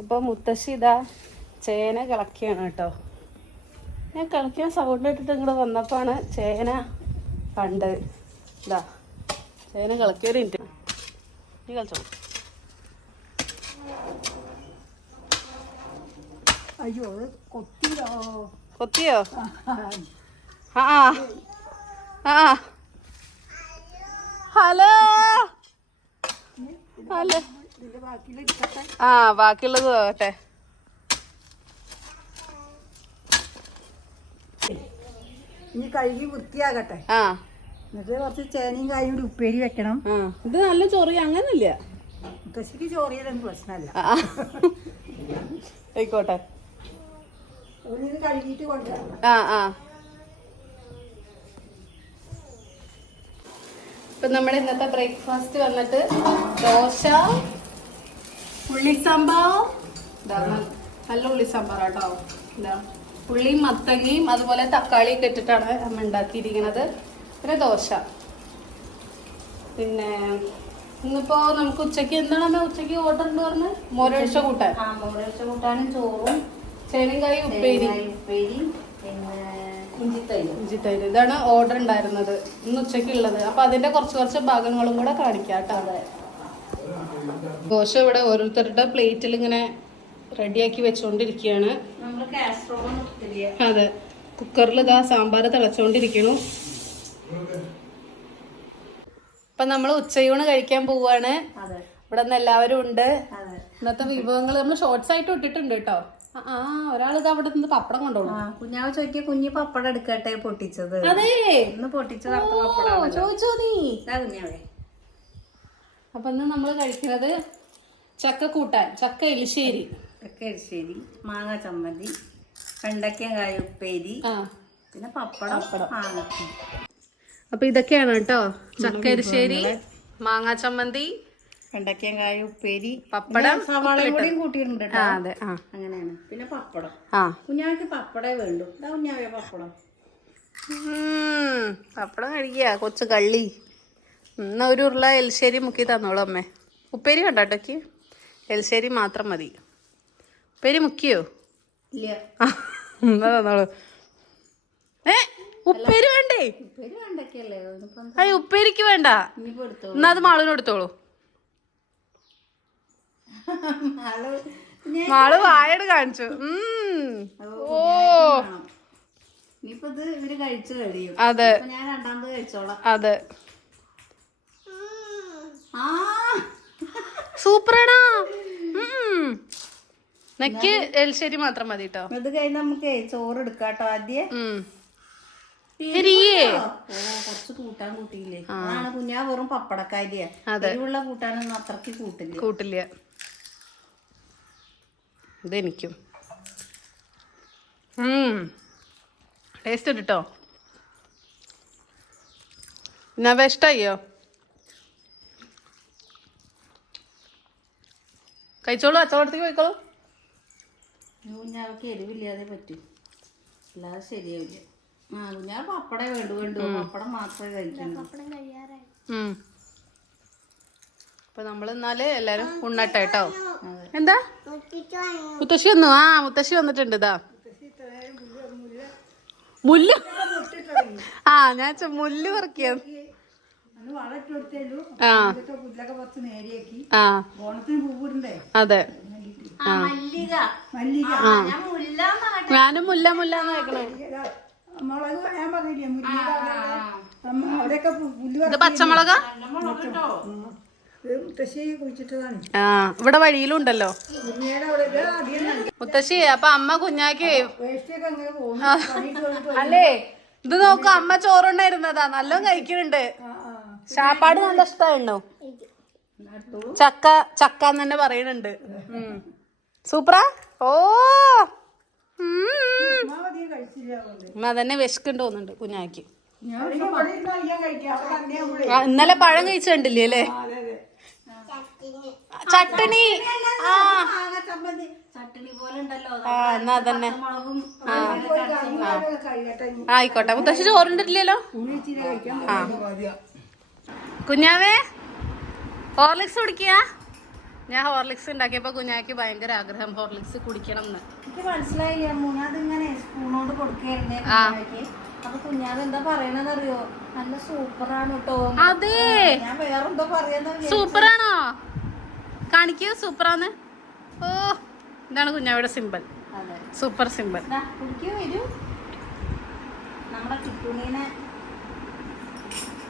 അപ്പോൾ മുത്തശ്ശി ഇതാ ചേന കിളക്കുകയാണ് കേട്ടോ. ഞാൻ കിളക്കാൻ സൗണ്ട് ഇട്ടിട്ട് ഇങ്ങോട്ട് വന്നപ്പോഴാണ് ചേന കണ്ടത്. ഇതാ ചേന കിളക്കിയൊരു മിനിറ്റ് നീ കളിച്ചോ. അയ്യോ കൊത്തിയോ കൊത്തിയോ? ആ ആ ഹലോ ഹലോ. ആ ബാക്കിയുള്ളത് പോകട്ടെ. ഇനി കഴുകി വൃത്തിയാകട്ടെ. ആ എന്നിട്ട് കുറച്ച് ചേനയും കായും കൂടി ഉപ്പേരി വെക്കണം. ഇത് നല്ല ചൊറി അങ്ങനല്ല. മുത്തശ്ശിക്ക് ചോറിയതൊന്നും പ്രശ്നമല്ല. ആയിക്കോട്ടെ. കഴുകിയിട്ട് കൊണ്ടുവരാം. ആ ഇപ്പൊ നമ്മുടെ ഇന്നത്തെ ബ്രേക്ക്ഫാസ്റ്റ് വന്നിട്ട് ദോശ, ഉള്ളിസാമ്പാർ. നല്ല ഉള്ളിസാമ്പാർ കേട്ടോ. ഇതാ ഉള്ളിയും മത്തങ്ങയും അതുപോലെ തക്കാളിയൊക്കെ ഇട്ടിട്ടാണ് അമ്മ ഉണ്ടാക്കിയിരിക്കുന്നത്. പിന്നെ ദോശ. പിന്നെ ഇന്നിപ്പോ നമുക്ക് ഉച്ചക്ക് എന്താണ് അമ്മ ഉച്ചക്ക് ഓർഡർ ഉണ്ട് പറഞ്ഞ്? മോരൊഴിച്ച കൂട്ടാൻ. മോരൊഴിച്ച കൂട്ടാനും ചോറും ചേനയും കായും ഉപ്പേരി പിന്നെ ഇഞ്ചിത്തൈര്. ഇതാണ് ഓർഡർ ഉണ്ടായിരുന്നത് ഇന്ന് ഉച്ചക്കുള്ളത്. അപ്പൊ അതിന്റെ കുറച്ച് ഭാഗങ്ങളും കൂടെ കാണിക്കാം കേട്ടോ. ദോശ ഇവിടെ ഓരോരുത്തരുടെ പ്ലേറ്റിൽ ഇങ്ങനെ റെഡിയാക്കി വെച്ചോണ്ടിരിക്കുകയാണ്. അതെ, കുക്കറിൽ ഇതാ സാമ്പാർ തിളച്ചോണ്ടിരിക്കണു. ഇപ്പൊ നമ്മൾ ഉച്ചയൂണ് കഴിക്കാൻ പോവാണ്. ഇവിടെ നിന്ന് എല്ലാവരും ഉണ്ട്. ഇന്നത്തെ വിഭവങ്ങൾ നമ്മൾ ഷോർട്സ് ആയിട്ട് ഇട്ടിട്ടുണ്ട് കേട്ടോ. ഒരാൾ ഇത് അവിടെ നിന്ന് പപ്പടം കൊണ്ടുപോകും. കുഞ്ഞാവ് ചോദിക്കുക കുഞ്ഞി പപ്പടം എടുക്കട്ടെ പൊട്ടിച്ചത്. അതെ, ഇന്ന് പൊട്ടിച്ചത് ചോദിച്ചോ നീ. കുഞ്ഞാവേ അപ്പൊ ഇന്ന് നമ്മൾ കഴിക്കുന്നത് ചക്ക കൂട്ടാൻ, ചക്ക എലിശ്ശേരി. എരിശ്ശേരി, മാങ്ങ ചമ്മന്തി, വെണ്ടയ്ക്ക കായ ഉപ്പേരി, പിന്നെ പപ്പടം. അപ്പൊ ഇതൊക്കെയാണ് കേട്ടോ. ചക്ക എരിശ്ശേരി, മാങ്ങാ ചമ്മന്തി, വെണ്ടയ്ക്ക കായ ഉപ്പേരി, പപ്പടം, സവാളയും കൂടിയും കൂട്ടിയിട്ടുണ്ട്. അതെ, അങ്ങനെയാണ്. പിന്നെ പപ്പടം. കുഞ്ഞാവയ്ക്ക് പപ്പടേ വേണ്ടു. കുഞ്ഞാവേ പപ്പടം പപ്പടം കഴിക്കുക കൊച്ചു കള്ളി. എന്നാ ഒരു ഉരുള എലിശ്ശേരി മുക്കി തന്നോളൂ അമ്മേ. ഉപ്പേരി കണ്ടോട്ടേക്ക് എലിശ്ശേരി മാത്രം മതി. ഉപ്പേരി മുക്കിയോ? ഇല്ല. എന്നാ തന്നോളൂ. ഉപ്പേരി വേണ്ടേ? ഉപ്പേരി വെണ്ടയ്ക്കല്ലേ. അയ്യ ഉപ്പേരിക്ക് വേണ്ട. എന്നാ അത് മാളിന് എടുത്തോളൂ. മാള് വായട് കാണിച്ചു. ഓ ഇനിയിപ്പോ ഇത് ഇവര് കഴിച്ചു കഴിയും. അതെ, ഞാൻ രണ്ടാമത് കഴിച്ചോളാം. അതെ. സൂപ്പറാണോ? നെക്ക് എലിശ്ശേരി മാത്രം മതി കേട്ടോ. ഇത് കഴിഞ്ഞ് നമുക്ക് ചോറ് എടുക്കാട്ടോ. ആദ്യം കുറച്ച് കൂട്ടാൻ കൂട്ടിയില്ലേ. അതാണ് കുഞ്ഞാ വെറും പപ്പടക്കാരിയാ. എരിവുള്ള കൂട്ടാനൊന്നും അത്രക്ക് കൂട്ടില്ല. ഇതെനിക്കും ടേസ്റ്റ് ഇട്ടോ. നവ ഇഷ്ടായോ? കഴിച്ചോളൂ, അച്ചവടത്തേക്ക് പോയിക്കോളൂ. കുഞ്ഞാവയ്ക്ക് എരിവില്ലാതെ പറ്റും, അല്ലാതെ ശരിയാവില്ല. കുഞ്ഞാവ് പപ്പടേ വേണ്ടു. പപ്പടം മാത്രമേ കഴിക്കുള്ളൂ. അപ്പൊ നമ്മൾ എന്നാല് എല്ലാരും ഉണ്ണട്ടെ കേട്ടോ. എന്താ മുത്തശ്ശി വന്നു? മുത്തശ്ശി വന്നിട്ടുണ്ട്. ഇതാ മുല്ല്. ഞാൻ മുല്ല് പറിക്കുക. അതെ, ഞാനും മുല്ല മുല്ലാന്ന് കേക്കണേ. ഇത് പച്ചമുളകാ. ഇവിടെ വഴിയിലുണ്ടല്ലോ മുത്തശ്ശി. അപ്പൊ അമ്മ കുഞ്ഞാക്ക് അല്ലേ ഇത് നോക്ക, അമ്മ ചോറുണ്ടായിരുന്നതാ. നല്ലോണം കഴിക്കുന്നുണ്ട്. ശാപ്പാട് നല്ല ഇഷ്ടമായിരുന്നോ? ചക്കാന്ന് തന്നെ പറയുന്നുണ്ട്. സൂപ്പറാ. ഓ അതന്നെ വിശക്കുണ്ട് തോന്നുന്നുണ്ട് കുഞ്ഞാക്ക്. ഇന്നലെ പഴം കഴിച്ചിട്ടില്ലേ അല്ലേ? ചട്ടണി. എന്നാ അതന്നെ ആയിക്കോട്ടെ. മുത്തശ്ശി ചോറുണ്ടില്ലല്ലോ. കുഞ്ഞാവേ ഹോർലിക്സ് കുടിക്കുക. ഞാൻ ഹോർലിക്സ് ഉണ്ടാക്കിയപ്പോ കുഞ്ഞാക്ക് ഭയങ്കര ആഗ്രഹം ഹോർലിക്സ് കുടിക്കണം എന്ന്. എനിക്ക് മനസ്സിലായില്ല മൂന്നാതിങ്ങനെ സ്പൂണോട് കൊടുക്കുകയായിരുന്നേ കുഞ്ഞാക്ക്. അപ്പൊ കുഞ്ഞാത് എന്താ പറയണെന്ന് അറിയോ? നല്ല സൂപ്പറാണ് കേട്ടോ. അതെ, ഞാൻ വേറെന്തോ പറയാന്ന്. സൂപ്പറാണോ? കാണിക്കൂ സൂപ്പറാന്ന്. ഓ, ഇതാണ് കുഞ്ഞാവിടെ സിമ്പിൾ. അതെ, സൂപ്പർ സിമ്പിൾ. കുടിക്കൂ വരൂ. നമ്മുടെ കിട്ടുണീനെ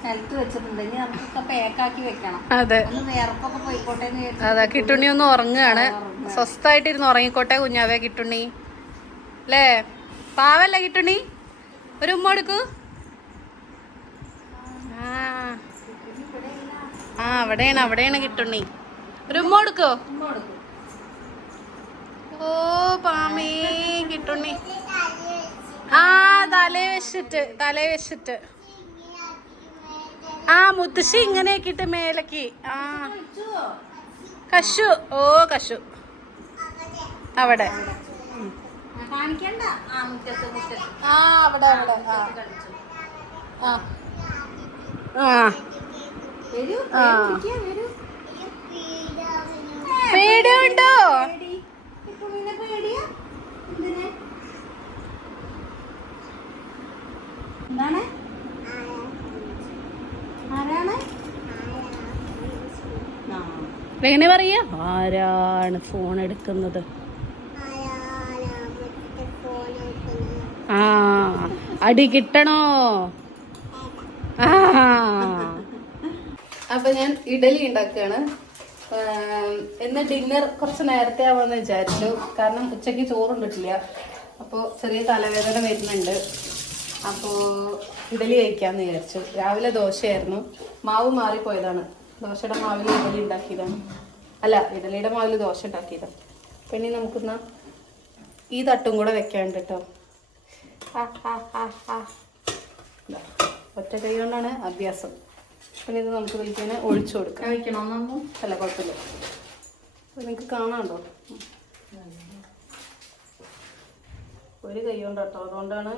നിലത്ത് വെച്ചിട്ടുണ്ടെങ്കിൽ നമുക്കൊക്കെ പാക്കാക്കി വെക്കണം. അതെ, ഒന്ന് വേർപ്പൊക്കെ പോയിക്കോട്ടെ. അതാ കിട്ടുണ്ണി ഒന്ന് ഉറങ്ങുകയാണ്. സ്വസ്ഥായിട്ടിരുന്ന് ഉറങ്ങിക്കോട്ടെ കുഞ്ഞാവേ കിട്ടുണ്ണി. അല്ലേ, പാവല്ലേ കിട്ടുണ്ണി? ഒരു ഉമ്മ കൊടുക്കൂ. ആ അവിടെയാണ് കിട്ടുണ്ണി. ഒരു ഉമ്മ കൊടുക്കോ? ഓ പാമേ കിട്ടുണ്ണി. ആ തലേ വെച്ചിട്ട് ആ മുത്തശ്ശി ഇങ്ങനെ ആക്കിട്ട് മേലക്ക്. ആ കശു. ഓ കശു അവിടെ. കാണിക്കണ്ട. ആ മുറ്റത്ത് ആ അവിടെ ആ ആ വരൂ. ആ വരൂ. പേടിയുണ്ടോ? കിട്ടുണീനെ പേടിയാ? എന്തിനെ? എന്താണ്? ആരാണ്? എങ്ങനെ പറയാ? ആരാണ് ഫോൺ എടുക്കുന്നത്? ആ അടി കിട്ടണോ? ആ അപ്പൊ ഞാൻ ഇഡലി ഉണ്ടാക്കുകയാണ്. ഇന്ന് ഡിന്നർ കുറച്ച് നേരത്തെ ആവാന്ന് വിചാരിച്ചു. കാരണം ഉച്ചയ്ക്ക് ചോറുണ്ടിട്ടില്ല. അപ്പോൾ ചെറിയ തലവേദന വരുന്നുണ്ട്. അപ്പോൾ ഇഡലി കഴിക്കാമെന്ന് വിചാരിച്ചു. രാവിലെ ദോശയായിരുന്നു. മാവ് മാറിപ്പോയതാണ്. ദോശയുടെ മാവിൽ ഇഡലി ഉണ്ടാക്കിയതാണ്. അല്ല, ഇഡലിയുടെ മാവിൽ ദോശ ഉണ്ടാക്കിയതാണ്. അപ്പം ഇനി നമുക്കിന്ന് ഈ തട്ടും കൂടെ വെക്കാണ്ട് കേട്ടോ. ഒറ്റ കൈ കൊണ്ടാണ് അഭ്യാസം. പിന്നെ ഇത് നമുക്ക് ഇതിലേക്ക് ഒഴിച്ചു കൊടുക്കാം. കഴിക്കണമെന്നൊന്നും അല്ല, കുഴപ്പമില്ല. അപ്പോൾ നിങ്ങൾക്ക് കാണാണ്ടോ? ഒരു കൈ കൊണ്ട് കേട്ടോ. അതുകൊണ്ടാണ്.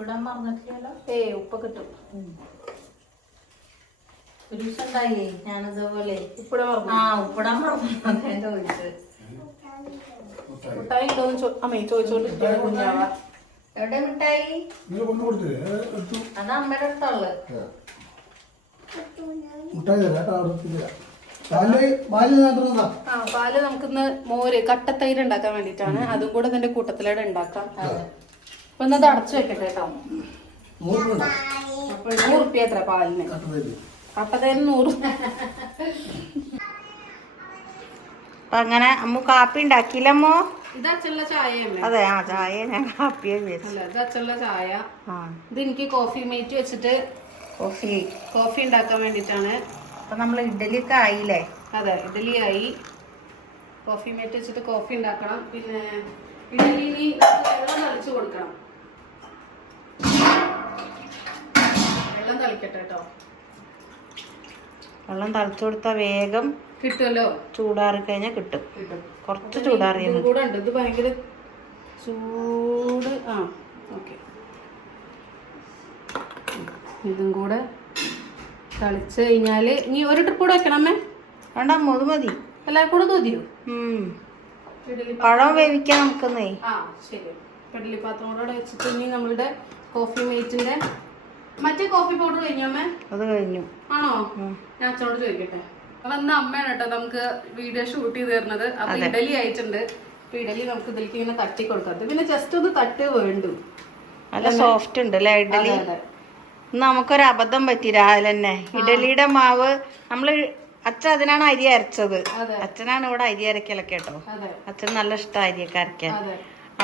ഇടാൻ മറന്നിട്ടില്ലല്ലോ. ഉപ്പൊക്കെ ഇട്ടു. ഒരു ദിവസം ഉണ്ടായില്ലേ ഞാനതുപോലെ ഉപ്പിടാൻ മറന്നു. ആ ഉപ്പിടാൻ മറന്നു. ഞാൻ ചോദിച്ചത് മിഠായി ഉണ്ടോന്ന് അമ്മേ ചോദിച്ചോണ്ട് കുഞ്ഞാവ. എവിടെ മിഠായി? അത് അമ്മയുടെ അടുത്തുള്ളത്. പാല് നമുക്കിന്ന് മോര് കട്ടത്തൈര് ഉണ്ടാക്കാൻ വേണ്ടിട്ടാണ്. അതും കൂടെ ഇതിന്റെ കൂട്ടത്തിലൂടെ ഉണ്ടാക്കാം. അപ്പൊ ഇന്നത് അടച്ചു വെക്കട്ടെ കേട്ടോ. അപ്പൊ 100 റുപ്യ എത്ര പാലിന്? കട്ടത്തൈര് 100. അപ്പൊ അങ്ങനെ അമ്മ കാപ്പി ഉണ്ടാക്കിയില്ലമ്മോ? ഇത് അച്ഛനുള്ള ചായയല്ലേ? അതെ, ആ ചായ ഞാൻ കാപ്പിയെ വെച്ചു. അല്ല, ഇത് അച്ഛനുള്ള ചായ. ഇത് എനിക്ക് കോഫി മേറ്റ് വെച്ചിട്ട് കോഫി ഉണ്ടാക്കാൻ വേണ്ടിട്ടാണ്. അപ്പൊ നമ്മൾ ഇഡലി ഒക്കെ ആയില്ലേ? അതെ, ഇഡലി ആയി. കോഫി മേറ്റ് വെച്ചിട്ട് കോഫി ഉണ്ടാക്കണം. പിന്നെ ഇഡലി വെള്ളം തളിച്ചു കൊടുക്കണം. വെള്ളം തളിക്കട്ടെ കേട്ടോ. വെള്ളം തളിച്ചു കൊടുത്താൽ വേഗം കിട്ടുമല്ലോ. ചൂടാറി കഴിഞ്ഞാൽ കിട്ടും. കുറച്ച് ചൂടാറിയ കൂടെ ഉണ്ട്. ഇത് ഭയങ്കര ചൂട്. ആ ഓക്കെ. ഇതും കൂടെ തളിച്ച് കഴിഞ്ഞാല് ഇനി ഒരു ട്രിപ്പ് കൂടെ വെക്കണം അമ്മേ. വേണ്ട, അത് മതി. എല്ലാവർക്കും കൂടെ തോതിയോ? പഴം വേവിക്കാൻ നമുക്കെന്നേ. ആ ശരി. ഇഡലി പാത്രം കൂടെ വെച്ചിട്ട് ഇനി നമ്മളുടെ കോഫി മേറ്റിന്റെ മറ്റേ കോഫി പൗഡർ കഴിഞ്ഞോ അമ്മേ? അത് കഴിഞ്ഞു. ആണോ? ഞാൻ അച്ഛനോട് ചോദിക്കട്ടെ. അപ്പൊ ഇന്ന് അമ്മയാണ് കേട്ടോ നമുക്ക് വീഡിയോ ഷൂട്ട് ചെയ്ത് തരുന്നത്. അപ്പൊ ഇഡലി ആയിട്ടുണ്ട്. അപ്പൊ ഇഡലി നമുക്ക് ഇതിലേക്ക് ഇങ്ങനെ തട്ടി കൊടുക്കാം. പിന്നെ ജസ്റ്റ് ഒന്ന് തട്ട് വേണ്ടു. നല്ല സോഫ്റ്റ് ഉണ്ട് അല്ലേ ഇഡലി? നമുക്കൊരു അബദ്ധം പറ്റി രാവിലെ തന്നെ. ഇഡലിയുടെ മാവ് നമ്മള് അച്ഛൻ അതിനാണ് അരി അരച്ചത്. അച്ഛനാണ് ഇവിടെ അരി അരക്കലൊക്കെ കേട്ടോ. അച്ഛൻ നല്ല ഇഷ്ടം അരിയൊക്കെ അരക്കാൻ.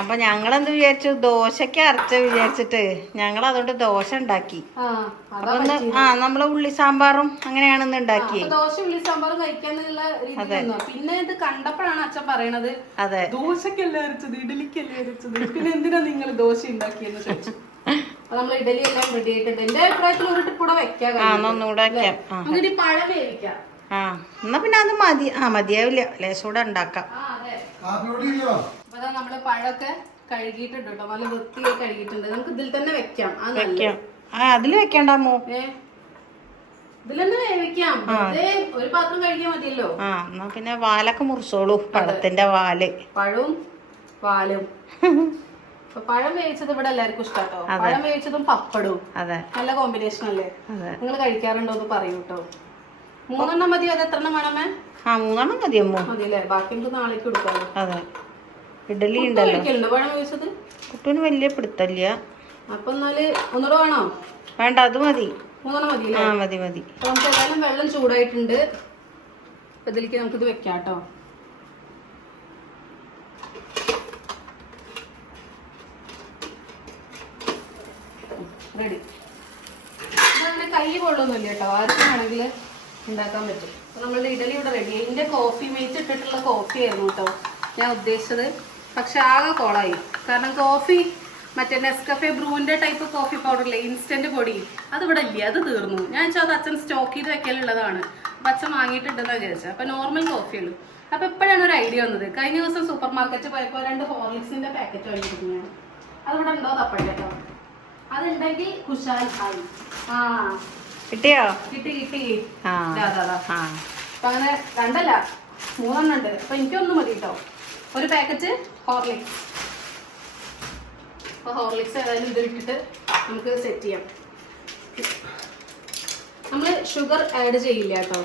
അപ്പൊ ഞങ്ങളെന്ത് വിചാരിച്ചു, ദോശക്ക് അരച്ച വിചാരിച്ചിട്ട് ഞങ്ങൾ അതുകൊണ്ട് ദോശ ഉണ്ടാക്കി. അപ്പൊ നമ്മള് ഉള്ളി സാമ്പാറും അങ്ങനെയാണ് ഇന്ന് ഉണ്ടാക്കിയത്. ദോശ ഉള്ളി സാമ്പാറും കഴിക്കാന്നുള്ള രീതി. പിന്നെ ഇത് കണ്ടപ്പോഴാണ് അച്ഛൻ പറയണത്, അതെ ദോശക്കല്ലേ അരച്ചത്, ഇഡലിക്കല്ലേ അരച്ചത്, പിന്നെ എന്തിനാ നിങ്ങൾ ദോശ ഉണ്ടാക്കിയെന്ന് ചോദിച്ചു. അപ്പൊ നമ്മൾ ഇഡലി എല്ലാം റെഡി ആയിട്ടുണ്ട്. എന്റെ അഭിപ്രായത്തിൽ ഒരു ട്രിപ്പ് കൂടെ വെക്കാം. ഒന്നുകൂടെ വെക്കാം. നമുക്ക് പഴം വേവിക്കാം. എന്നാ പിന്നെ അത് മതി. മതിയാവില്ല, ലേശൂടെ ഉണ്ടാക്കാം. അപ്പൊ നമ്മള് പഴമൊക്കെ കഴുകിയിട്ടുണ്ട് കേട്ടോ. നല്ല വൃത്തിയായി കഴുകിയിട്ടുണ്ട്. നമുക്ക് ഇതിൽ തന്നെ വെക്കാം. അതില് വെക്കണ്ടമ്മോ? ഇതിലെന്നെ വേവിക്കാം. ഒരു പാത്രം കഴിക്കാൻ മതിയല്ലോ. ആ എന്നാ പിന്നെ വാലൊക്കെ മുറിച്ചോളൂ. പഴത്തിന്റെ വാല്, പഴവും വാലും. പഴം വേവിച്ചത് ഇവിടെ എല്ലാവർക്കും ഇഷ്ടാട്ടോ. പഴം വേവിച്ചതും പപ്പടവും നല്ല കോമ്പിനേഷൻ അല്ലേ? നിങ്ങൾ കഴിക്കാറുണ്ടോ എന്ന് പറയൂ കേട്ടോ. 3 മതിയോ? അത് 3 വേണമേ? 3 മതി അമ്മ. മതിയല്ലേ? ബാക്കി നമുക്ക് നാളേക്ക് കൊടുക്കാമല്ലോ. അതെ, ഇഡലി ഉണ്ടല്ലോ. പഴം വേവിച്ചത് കുട്ടൂന് വലിയ പിടുത്തല്ല. അപ്പൊ എന്നാല് ഒന്നുകൂടെ വേണോ? വേണ്ട, അത് മതി. 3 മതി. ആ മതി മതി. അപ്പൊ നമുക്ക് ഏതായാലും വെള്ളം ചൂടായിട്ടുണ്ട്. അപ്പൊ ഇതിലേക്ക് നമുക്കിത് വെക്കാം കേട്ടോ. റെഡി. ഇതങ്ങനെ കൈ കൊള്ളൊന്നുമില്ല കേട്ടോ. ആർക്കും വേണമെങ്കിൽ ഉണ്ടാക്കാൻ പറ്റും. അപ്പൊ നമ്മളുടെ ഇഡലി ഇവിടെ റെഡി. ഇതിന്റെ കോഫി മേറ്റ് ഇട്ടിട്ടുള്ള കോഫി ആയിരുന്നു കേട്ടോ ഞാൻ ഉദ്ദേശിച്ചത്. പക്ഷെ ആകെ കോളായി. കാരണം കോഫി മറ്റേ നെസ്കഫെ ബ്രൂവിന്റെ ടൈപ്പ് കോഫി പൗഡർ ഇല്ലേ, ഇൻസ്റ്റന്റ് പൊടി, അത് ഇവിടെ ഇല്ല. അത് തീർന്നു. ഞാൻ വെച്ചാൽ അത് അച്ഛൻ സ്റ്റോക്ക് ചെയ്ത് വെക്കലുള്ളതാണ്. അപ്പൊ അച്ഛൻ വാങ്ങിയിട്ടുണ്ടെന്ന് വിചാരിച്ചത്. അപ്പൊ നോർമൽ കോഫിയുള്ളൂ. അപ്പൊ ഇപ്പോഴാണ് ഒരു ഐഡിയ വന്നത്. കഴിഞ്ഞ ദിവസം സൂപ്പർ മാർക്കറ്റ് പോയപ്പോൾ 2 ഹോർലിക്സിന്റെ പാക്കറ്റ് വാങ്ങിയിരുന്നു ഞാൻ. അതിവിടെ ഉണ്ടോ തപ്പഴട്ടോ. അതുണ്ടെങ്കിൽ കുശാൽ ആയി. ആ കിട്ടിയോ? കിട്ടി. അപ്പൊ അങ്ങനെ 2 അല്ല 3 ഉണ്ട്. അപ്പൊ എനിക്കൊന്നും മതി കേട്ടോ. ഒരു പാക്കറ്റ് ഹോർലിക്സ്. അപ്പൊ ഹോർലിക്സ് ഏതായാലും ഇതിലിട്ടിട്ട് നമുക്ക് സെറ്റ് ചെയ്യാം. നമ്മള് ഷുഗർ ആഡ് ചെയ്യില്ല കേട്ടോ.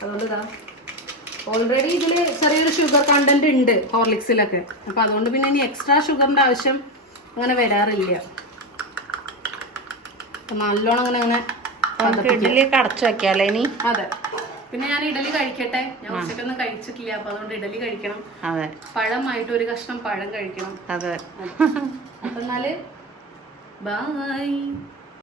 അതുകൊണ്ട് ഇതാ ഓൾറെഡി ഇതിൽ ചെറിയൊരു ഷുഗർ കണ്ടന്റ് ഉണ്ട് ഹോർലിക്സിലൊക്കെ. അപ്പൊ അതുകൊണ്ട് പിന്നെ ഇനി എക്സ്ട്രാ ഷുഗറിന്റെ ആവശ്യം അങ്ങനെ വരാറില്ല. നല്ലോണം അങ്ങനെ ഇഡലിയൊക്കെ അടച്ചു വെക്കാല്ലേ ഇനി? അതെ. പിന്നെ ഞാൻ ഇഡലി കഴിക്കട്ടെ. ഞാൻ ഉച്ചക്കൊന്നും കഴിച്ചിട്ടില്ല. അപ്പൊ അതുകൊണ്ട് ഇഡലി കഴിക്കണം. അതെ, പഴമായിട്ട് ഒരു കഷ്ണം പഴം കഴിക്കണം. അതെ. അപ്പൊ എന്നാല് ബൈ.